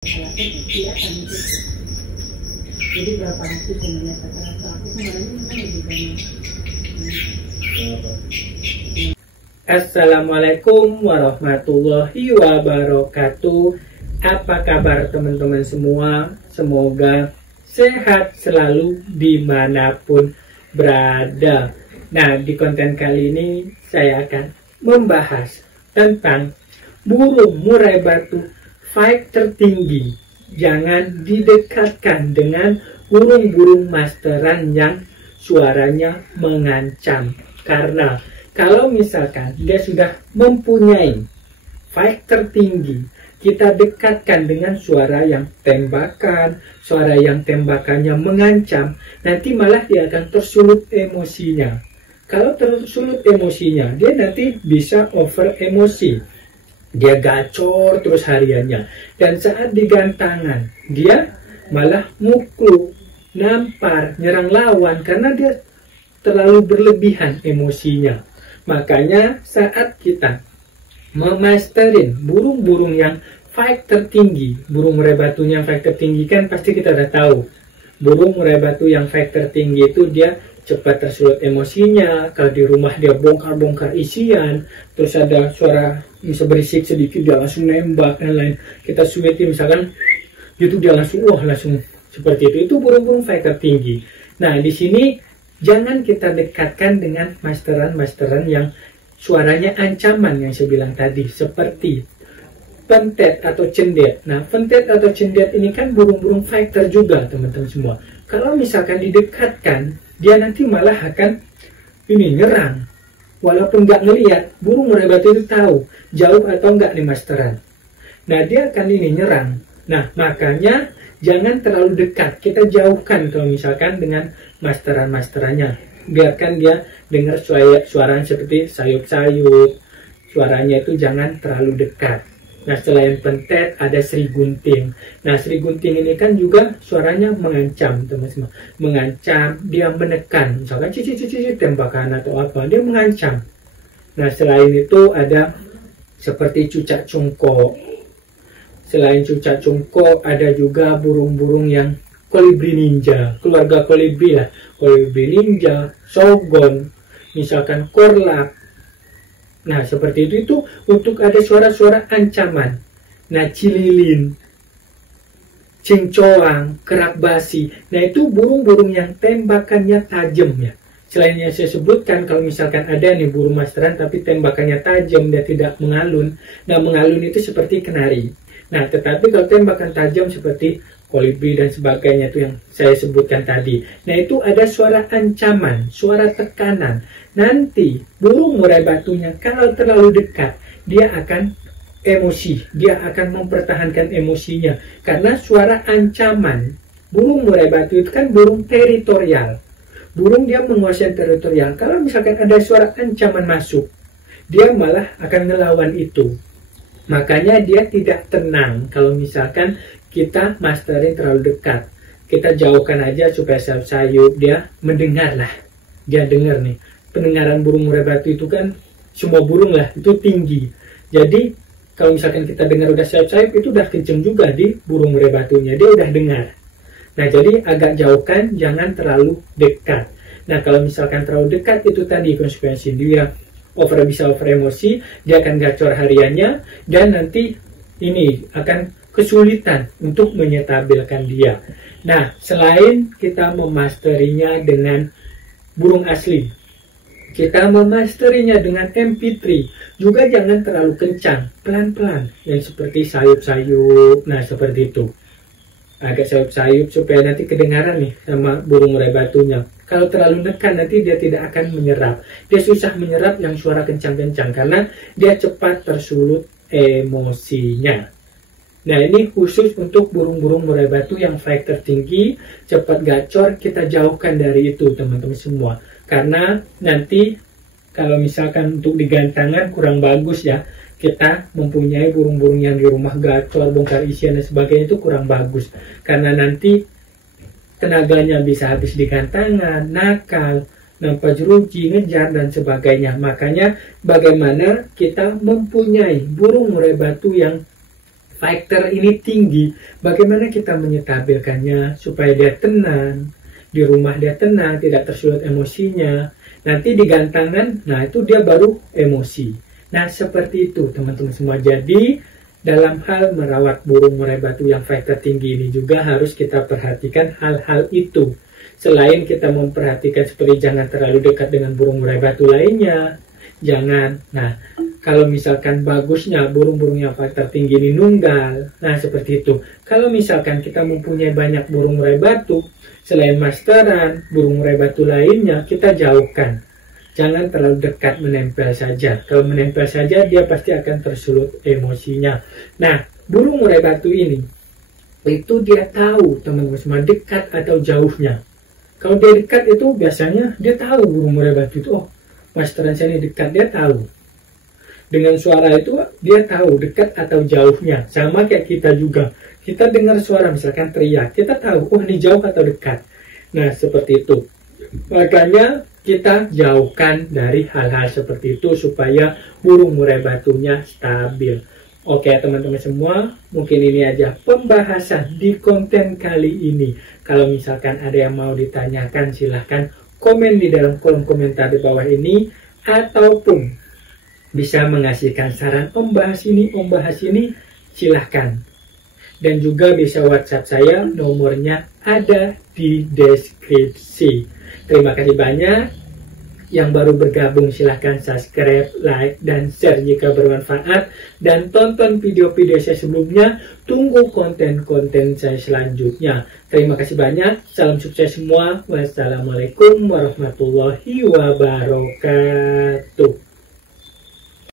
Tidak akan itu. Jadi berapa hari sebenarnya kata-kata aku kemarin kan lebih banyak. Assalamualaikum warahmatullahi wabarakatuh. Apa kabar teman-teman semua? Semoga sehat selalu dimanapun berada. Nah, di konten kali ini saya akan membahas tentang burung murai batu fight tertinggi. Jangan didekatkan dengan burung-burung masteran yang suaranya mengancam. Karena kalau misalkan dia sudah mempunyai fight tertinggi, kita dekatkan dengan suara yang tembakan, suara yang tembakannya mengancam, nanti malah dia akan tersulut emosinya. Kalau tersulut emosinya, dia nanti bisa over emosi. Dia gacor terus hariannya. Dan saat digantangan, dia malah mukul, nampar, nyerang lawan karena dia terlalu berlebihan emosinya. Makanya saat kita memasterin burung-burung yang fight tertinggi, burung murai batu yang fight tertinggi kan pasti kita udah tahu. Burung murai batu yang fight tertinggi itu dia cepat tersulut emosinya. Kalau di rumah dia bongkar-bongkar isian, terus ada suara bisa berisik sedikit dia langsung nembak dan lain. Kita suetin misalkan gitu dia langsung langsung seperti itu. Itu burung-burung fight tertinggi. Nah, di sini jangan kita dekatkan dengan masteran-masteran yang suaranya ancaman yang saya bilang tadi, seperti pentet atau cendet. Nah, pentet atau cendet ini kan burung-burung fighter juga, teman-teman semua. Kalau misalkan didekatkan, dia nanti malah akan nyerang. Walaupun nggak ngelihat, burung murai batu itu tahu jauh atau nggak nih masteran. Nah, dia akan nyerang. Nah, makanya jangan terlalu dekat. Kita jauhkan kalau misalkan dengan masteran-masterannya. Biarkan dia dengar suara seperti sayup-sayup. Suaranya itu jangan terlalu dekat. Nah, selain pentet ada Sri Gunting. Nah, Sri Gunting ini kan juga suaranya mengancam, teman-teman. Mengancam, dia menekan. Misalkan cici tembakan atau apa, dia mengancam. Nah, selain itu ada seperti cucak cungko. Selain cucak cungko ada juga burung-burung yang kolibri ninja, keluarga kolibri lah. Kolibri ninja, sogon, misalkan korlap. Nah, seperti itu untuk ada suara-suara ancaman. Nah, cililin, cincoang, kerak basi. Nah, itu burung-burung yang tembakannya tajam ya. Selain yang saya sebutkan, kalau misalkan ada nih burung masteran tapi tembakannya tajam, dia tidak mengalun. Nah, mengalun itu seperti kenari. Nah, tetapi kalau tembakan tajam seperti kolibri dan sebagainya itu yang saya sebutkan tadi. Nah, itu ada suara ancaman, suara tekanan. Nanti burung murai batunya kalau terlalu dekat, dia akan emosi, dia akan mempertahankan emosinya. Karena suara ancaman, burung murai batu itu kan burung teritorial. Burung dia menguasai teritorial. Kalau misalkan ada suara ancaman masuk, dia malah akan ngelawan itu. Makanya dia tidak tenang kalau misalkan kita masterin terlalu dekat. Kita jauhkan aja supaya sayup-sayup, dia mendengar lah. Dia dengar nih. Pendengaran burung murai batu itu kan semua burung lah, itu tinggi. Jadi kalau misalkan kita dengar udah sayup-sayup, itu udah kenceng juga di burung murai batunya. Dia udah dengar. Nah, jadi agak jauhkan, jangan terlalu dekat. Nah, kalau misalkan terlalu dekat, itu tadi konsekuensi dia bisa over emosi, dia akan gacor hariannya, dan nanti ini akan kesulitan untuk menyetabilkan dia. Nah, selain kita memasterinya dengan burung asli, kita memasterinya dengan MP3, juga jangan terlalu kencang, pelan-pelan, yang seperti sayup-sayup. Nah, seperti itu. Agak sayup-sayup supaya nanti kedengaran nih sama burung murai batunya. Kalau terlalu nekan nanti dia tidak akan menyerap. Dia susah menyerap yang suara kencang-kencang karena dia cepat tersulut emosinya. Nah, ini khusus untuk burung-burung murai batu yang fight tertinggi, cepat gacor, kita jauhkan dari itu teman-teman semua. Karena nanti kalau misalkan untuk digantangan kurang bagus ya. Kita mempunyai burung-burung yang di rumah gacor, bongkar isian dan sebagainya itu kurang bagus. Karena nanti tenaganya bisa habis di gantangan, nakal, nampak jeruji, ngejar dan sebagainya. Makanya bagaimana kita mempunyai burung murai batu yang fighter ini tinggi, bagaimana kita menyetabilkannya supaya dia tenang, di rumah dia tenang, tidak tersulut emosinya. Nanti di gantangan, nah itu dia baru emosi. Nah seperti itu teman-teman semua. Jadi dalam hal merawat burung murai batu yang fighter tinggi ini juga harus kita perhatikan hal-hal itu. Selain kita memperhatikan seperti jangan terlalu dekat dengan burung murai batu lainnya, jangan. Nah kalau misalkan bagusnya burung-burung yang fighter tinggi ini nunggal, nah seperti itu. Kalau misalkan kita mempunyai banyak burung murai batu, selain masteran, burung murai batu lainnya kita jauhkan. Jangan terlalu dekat menempel saja. Kalau menempel saja dia pasti akan tersulut emosinya. Nah, burung murai batu ini itu dia tahu teman-teman semua dekat atau jauhnya. Kalau dia dekat itu biasanya dia tahu burung murai batu itu, oh masteran saya ini dekat, dia tahu. Dengan suara itu dia tahu dekat atau jauhnya. Sama kayak kita juga. Kita dengar suara misalkan teriak, kita tahu oh ini jauh atau dekat. Nah, seperti itu. Makanya kita jauhkan dari hal-hal seperti itu supaya burung murai batunya stabil. Oke teman-teman semua, mungkin ini aja pembahasan di konten kali ini. Kalau misalkan ada yang mau ditanyakan, silahkan komen di dalam kolom komentar di bawah ini, ataupun bisa mengasihkan saran om bahas ini, silahkan. Dan juga bisa WhatsApp saya, nomornya ada di deskripsi. Terima kasih banyak. Yang baru bergabung silahkan subscribe, like, dan share jika bermanfaat. Dan tonton video-video saya sebelumnya. Tunggu konten-konten saya selanjutnya. Terima kasih banyak. Salam sukses semua. Wassalamualaikum warahmatullahi wabarakatuh.